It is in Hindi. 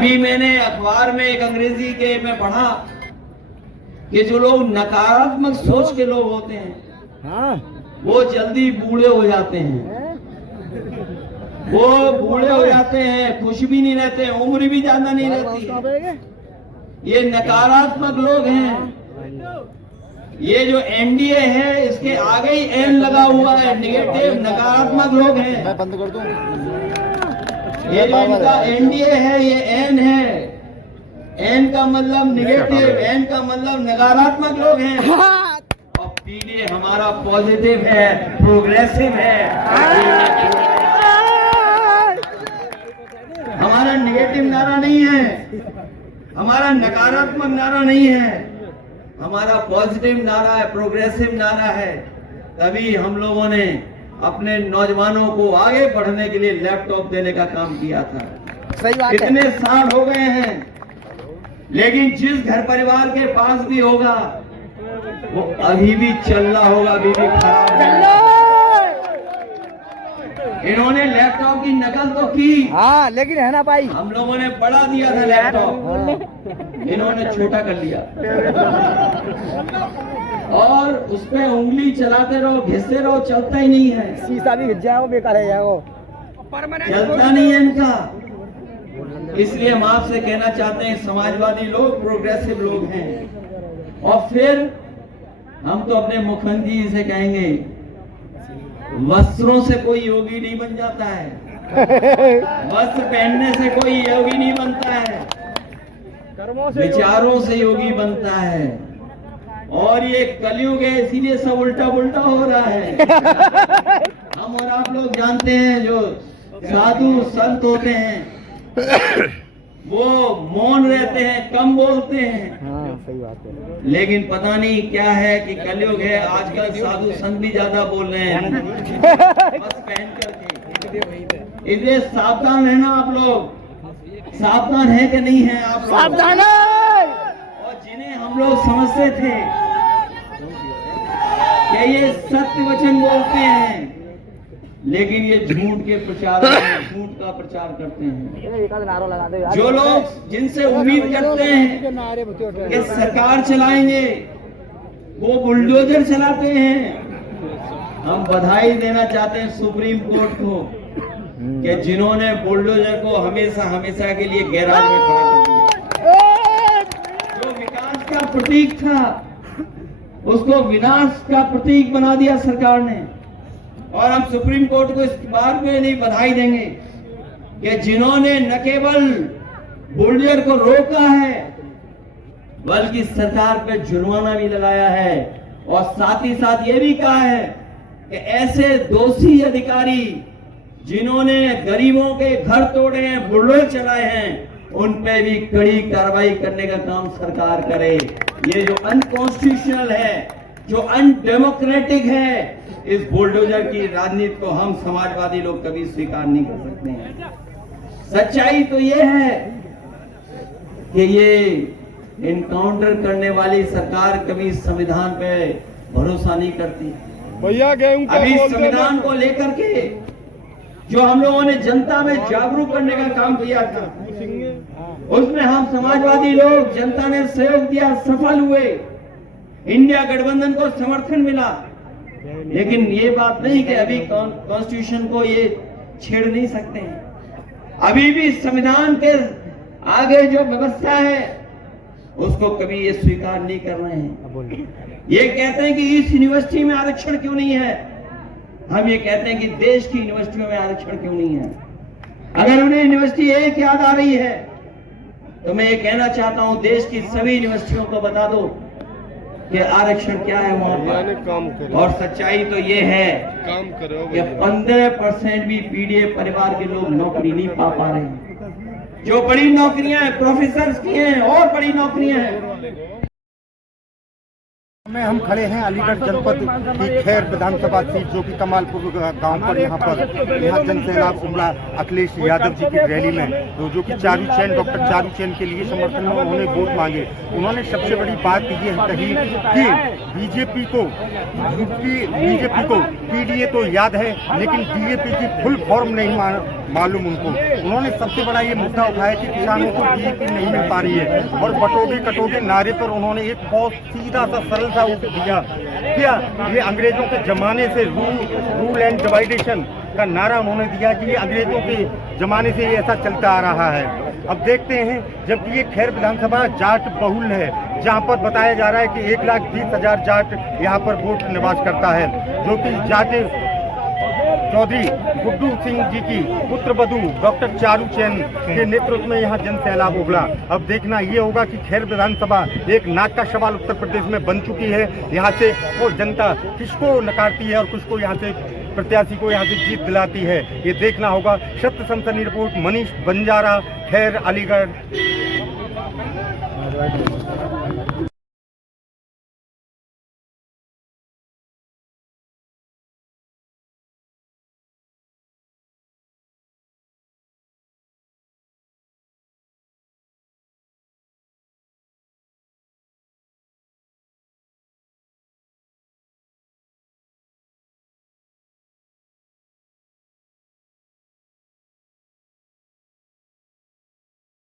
अभी मैंने अखबार में एक अंग्रेजी के में पढ़ा कि जो लोग नकारात्मक सोच के लोग होते हैं वो जल्दी बूढ़े हो जाते हैं, वो बूढ़े हो जाते हैं, खुश भी नहीं रहते, उम्र भी ज्यादा नहीं रहती। ये नकारात्मक लोग हैं। ये जो एनडीए है इसके आगे ही एन लगा हुआ है, नेगेटिव नकारात्मक लोग हैं। मैं बंद कर दूं? ये जो इनका एनडीए है ये एन है, एन का मतलब नेगेटिव, एन का मतलब नकारात्मक लोग हैं। और पीडीए हमारा पॉजिटिव है, प्रोग्रेसिव है। हमारा नेगेटिव नारा नहीं है, हमारा नकारात्मक नारा नहीं है, हमारा पॉजिटिव नारा है, प्रोग्रेसिव नारा है। तभी हम लोगों ने अपने नौजवानों को आगे बढ़ने के लिए लैपटॉप देने का काम किया था। सही बात है। इतने साल हो गए हैं, लेकिन जिस घर परिवार के पास भी होगा वो अभी भी चल रहा होगा, अभी भी खराब है। इन्होंने लैपटॉप की नकल तो की, हाँ, लेकिन है ना भाई, हम लोगों ने बड़ा दिया था लैपटॉप, इन्होंने छोटा कर लिया। और उस पे उंगली चलाते रहो, घिसते रहो, चलता ही नहीं है। शीशा भी घिस जाए, बेकार है जाए, वो चलता नहीं है इनका। इसलिए हम आपसे कहना चाहते हैं, समाजवादी लोग प्रोग्रेसिव लोग हैं। और फिर हम तो अपने मुख्यमंत्री जी से कहेंगे, वस्त्रों से कोई योगी नहीं बन जाता है, वस्त्र पहनने से कोई योगी नहीं बनता है, विचारों से योगी बनता है। और ये कलयुग है, इसीलिए सब उल्टा पुल्टा हो रहा है। हम और आप लोग जानते हैं, जो साधु संत होते हैं वो मौन रहते हैं, कम बोलते हैं। हाँ, सही बात है। लेकिन पता नहीं क्या है कि कलयुग है, आजकल साधु संत भी ज्यादा बोल रहे हैं बस पहन करके। इसलिए सावधान रहना आप लोग। सावधान है कि नहीं है आप लोग? सावधान है। और जिन्हें हम लोग समझते थे कि ये सत्य वचन बोलते हैं, लेकिन ये झूठ के प्रचार, झूठ का प्रचार करते हैं। एक आध नारा लगा दे यार। जो लोग जिनसे उम्मीद करते हैं कि सरकार चलाएंगे, वो बुलडोजर चलाते हैं। हम बधाई देना चाहते हैं सुप्रीम कोर्ट को कि जिन्होंने बुलडोजर को हमेशा हमेशा के लिए गैराज में खड़ा कर दिया। जो विकास का प्रतीक था उसको विनाश का प्रतीक बना दिया सरकार ने। और हम सुप्रीम कोर्ट को इस बात में नहीं बधाई देंगे कि जिन्होंने न केवल बुलडोजर को रोका है बल्कि सरकार पे जुर्माना भी लगाया है, और साथ ही साथ ये भी कहा है कि ऐसे दोषी अधिकारी जिन्होंने गरीबों के घर तोड़े हैं, बुलडोजर चलाए हैं, उन पे भी कड़ी कार्रवाई करने का काम सरकार करे। ये जो अनकॉन्स्टिट्यूशनल है, जो अनडेमोक्रेटिक है, इस बुलडोजर की राजनीति को हम समाजवादी लोग कभी स्वीकार नहीं कर सकते हैं। सच्चाई तो ये है कि ये इनकाउंटर करने वाली सरकार कभी संविधान पे भरोसा नहीं करती। भैया अभी संविधान को लेकर के जो हम लोगों ने जनता में जागरूक करने का काम किया था, उसमें हम समाजवादी लोग, जनता ने सहयोग दिया, सफल हुए, इंडिया गठबंधन को समर्थन मिला। लेकिन ये बात नहीं कि अभी कॉन्स्टिट्यूशन को ये छेड़ नहीं सकते हैं। अभी भी संविधान के आगे जो व्यवस्था है उसको कभी ये स्वीकार नहीं कर रहे हैं। ये कहते हैं कि इस यूनिवर्सिटी में आरक्षण क्यों नहीं है, हम ये कहते हैं कि देश की यूनिवर्सिटियों में आरक्षण क्यों नहीं है। अगर उन्हें यूनिवर्सिटी एक याद आ रही है तो मैं ये कहना चाहता हूं, देश की सभी यूनिवर्सिटियों को बता दो कि आरक्षण क्या है वहां पर। और सच्चाई तो ये है कि 15% भी पीडीए परिवार के लोग नौकरी नहीं पा रहे हैं। जो बड़ी नौकरियां हैं प्रोफेसर की हैं और बड़ी नौकरियां हैं में हम खड़े हैं अलीगढ़ जनपद की खैर विधानसभा सीट जो कि कमालपुर गांव पर यहाँ जनसैलाब उमड़ा अखिलेश यादव जी की रैली में तो जो कि चारू चैन डॉक्टर चारू चैन के लिए समर्थन में उन्होंने वोट मांगे। उन्होंने सबसे बड़ी बात ये कही कि बीजेपी को पीडीए तो याद है लेकिन डीएपी की फुल फॉर्म नहीं मालूम उनको। उन्होंने सबसे बड़ा ये मुद्दा उठाया कि किसानों को डीएपी नहीं मिल पा रही है और बटोगे कटोगे नारे पर उन्होंने एक बहुत सीधा सा सरल सा उत्तर दिया। क्या ये अंग्रेजों के जमाने से रूल एंड डिवाइडेशन का नारा उन्होंने दिया कि ये अंग्रेजों के जमाने से ये ऐसा चलता आ रहा है। अब देखते हैं जबकि ये खैर विधानसभा जाट बहुल है जहां पर बताया जा रहा है कि 1,20,000 जाट यहां पर वोट निवास करता है जो कि जाट चौधरी गुड्डू सिंह जी की पुत्र वधू डॉक्टर चारू चैन के नेतृत्व में यहाँ जन सैलाब उमड़ा। अब देखना ये होगा कि खैर विधानसभा एक नाक का सवाल उत्तर प्रदेश में बन चुकी है। यहाँ से वो जनता किसको नकारती है और किसको यहाँ से प्रत्याशी को यहाँ से जीत दिलाती है ये देखना होगा। सत्य सनसनी रिपोर्ट मनीष बंजारा, खैर, अलीगढ़।